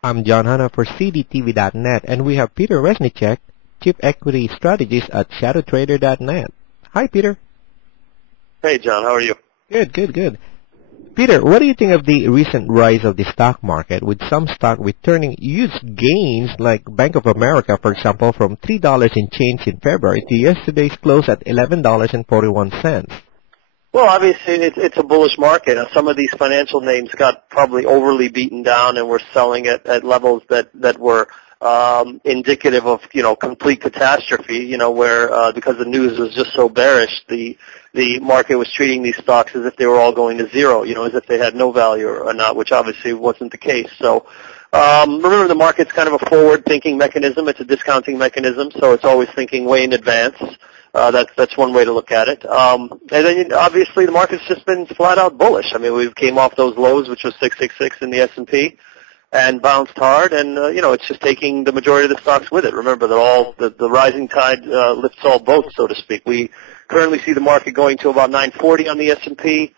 I'm John Hanna for CDTV.net, and we have Peter Reznicek, Chief Equity Strategist at ShadowTrader.net. Hi, Peter. Hey, John. How are you? Good, good, good. Peter, what do you think of the recent rise of the stock market, with some stock returning huge gains, like Bank of America, for example, from $3 in change in February to yesterday's close at $11.41? Well, obviously, it's a bullish market. Some of these financial names got probably overly beaten down and were selling at levels that were indicative of, complete catastrophe, where because the news was just so bearish, the market was treating these stocks as if they were all going to zero, as if they had no value or not, which obviously wasn't the case. So remember, the market's kind of a forward-thinking mechanism. It's a discounting mechanism, so it's always thinking way in advance. That's one way to look at it. And then obviously the market's just been flat out bullish. I mean, we came off those lows, which was 666 in the S&P, and bounced hard, and it's just taking the majority of the stocks with it. Remember that the rising tide lifts all boats, so to speak. We currently see the market going to about 940 on the S&P,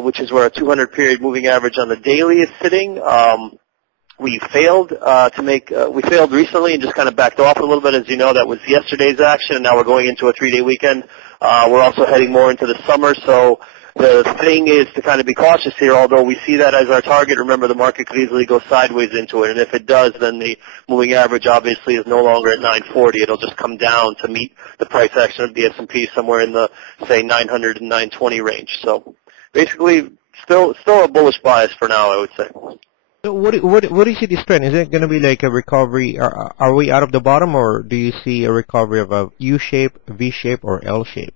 which is where a 200-period moving average on the daily is sitting. We failed we failed recently and just kind of backed off a little bit. As you know, that was yesterday's action, and now we're going into a 3-day weekend. We're also heading more into the summer, so the thing is to kind of be cautious here, although we see that as our target. Remember, the market could easily go sideways into it, and if it does, then the moving average obviously is no longer at 940. It'll just come down to meet the price action of the S&P somewhere in the, say, 900 and 920 range. So basically, still a bullish bias for now, I would say. So what do you see this trend? Is it going to be like a recovery? Are we out of the bottom, or do you see a recovery of a U shape, V shape, or L shape?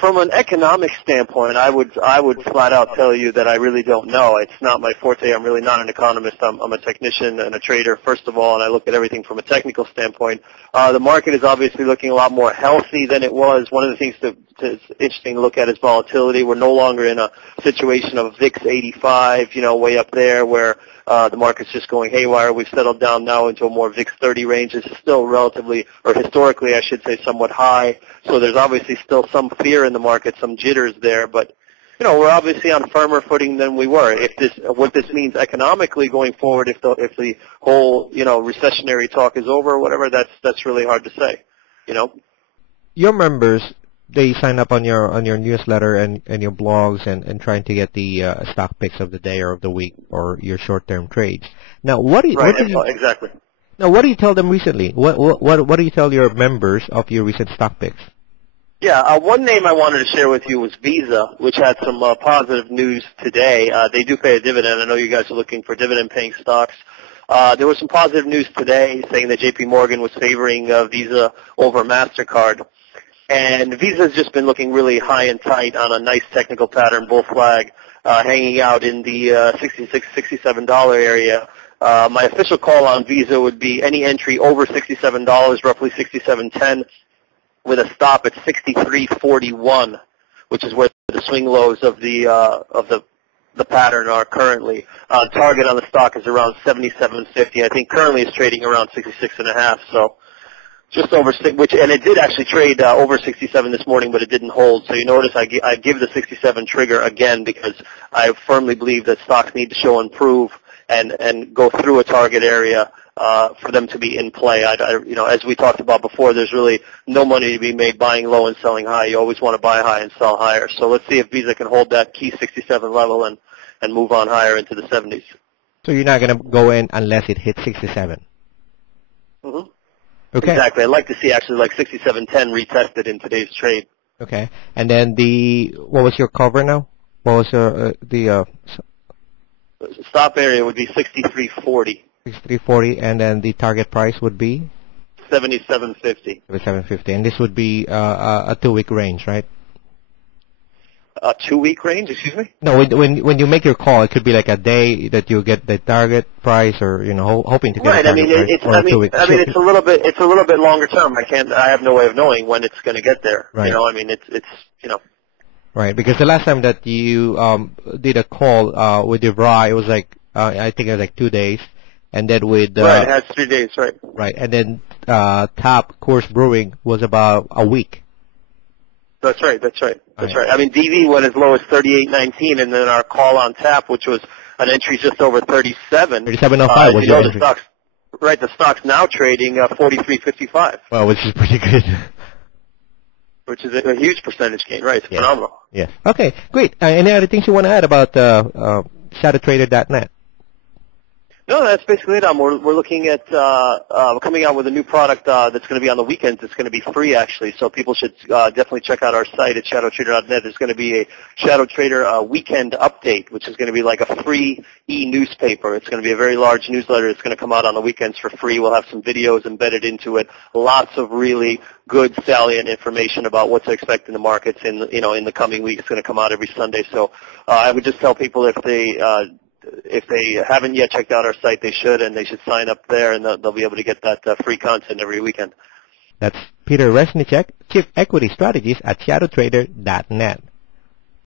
From an economic standpoint, I would flat out tell you that I really don't know. It's not my forte. I'm really not an economist. I'm a technician and a trader, first of all, and I look at everything from a technical standpoint. The market is obviously looking a lot more healthy than it was. One of the things that's interesting to look at is volatility. We're no longer in a situation of VIX 85, way up there, where the market's just going haywire. We've settled down now into a more VIX 30 range. This is still relatively, or historically, I should say, somewhat high. So there's obviously still some fear in the market, some jitters there. But, we're obviously on firmer footing than we were. What this means economically going forward, if the whole, recessionary talk is over or whatever, that's really hard to say, Your members, they sign up on your newsletter and your blogs and trying to get the stock picks of the day or of the week or your short-term trades. Now, exactly. Now, what do you tell them recently? What do you tell your members of your recent stock picks? Yeah, one name I wanted to share with you was Visa, which had some positive news today. They do pay a dividend. I know you guys are looking for dividend-paying stocks. There was some positive news today saying that J.P. Morgan was favoring Visa over MasterCard. And Visa's just been looking really high and tight on a nice technical pattern, bull flag, hanging out in the $66, $67 area. My official call on Visa would be any entry over $67, roughly $67.10, with a stop at $63.41, which is where the swing lows of the pattern are currently. Target on the stock is around $77.50. I think currently it's trading around 66.5. So just over and it did actually trade over 67 this morning, but it didn't hold. So you notice I give the 67 trigger again because I firmly believe that stocks need to show improve and go through a target area for them to be in play. As we talked about before, there's really no money to be made buying low and selling high. You always want to buy high and sell higher. So let's see if Visa can hold that key 67 level and move on higher into the 70s. So you're not going to go in unless it hits 67? Mm-hmm. Okay. Exactly. I'd like to see actually like 67.10 retested in today's trade. Okay. And then what was your cover now? What was the stop area would be 63.40. 63.40, and then the target price would be 77.50. 77.50, and this would be a 2-week range, right? A 2-week range, excuse me? No, when you make your call, it could be like a day that you get the target price, or hoping to get. Right. It's a little bit longer term. I have no way of knowing when it's going to get there. Right. It's. Right, because the last time that you did a call with DeVry, it was like I think it was like 2 days, and then with right, it has 3 days, right? Right, and then TAP Course Brewing was about a week. That's right. I mean, DV went as low as 38.19, and then our call on TAP, which was an entry just over 37. 37.05 was you your know, the entry. stock's right. The stock's now trading 43.55, Well, which is pretty good. which is a huge percentage gain. Right, it's Yes. phenomenal. Yes. Okay, great. Any other things you want to add about shadowtrader.net? No, that's basically it. We're looking at coming out with a new product that's going to be on the weekends. It's going to be free, actually, so people should definitely check out our site at shadowtrader.net. There's going to be a Shadow Trader weekend update, which is going to be like a free e-newspaper. It's going to be a very large newsletter. It's going to come out on the weekends for free. We'll have some videos embedded into it. Lots of really good salient information about what to expect in the markets in the coming weeks. It's going to come out every Sunday. So I would just tell people if they haven't yet checked out our site, they should, and they should sign up there, and they'll be able to get that free content every weekend. That's Peter Reznicek, Chief Equity Strategist at shadowtrader.net.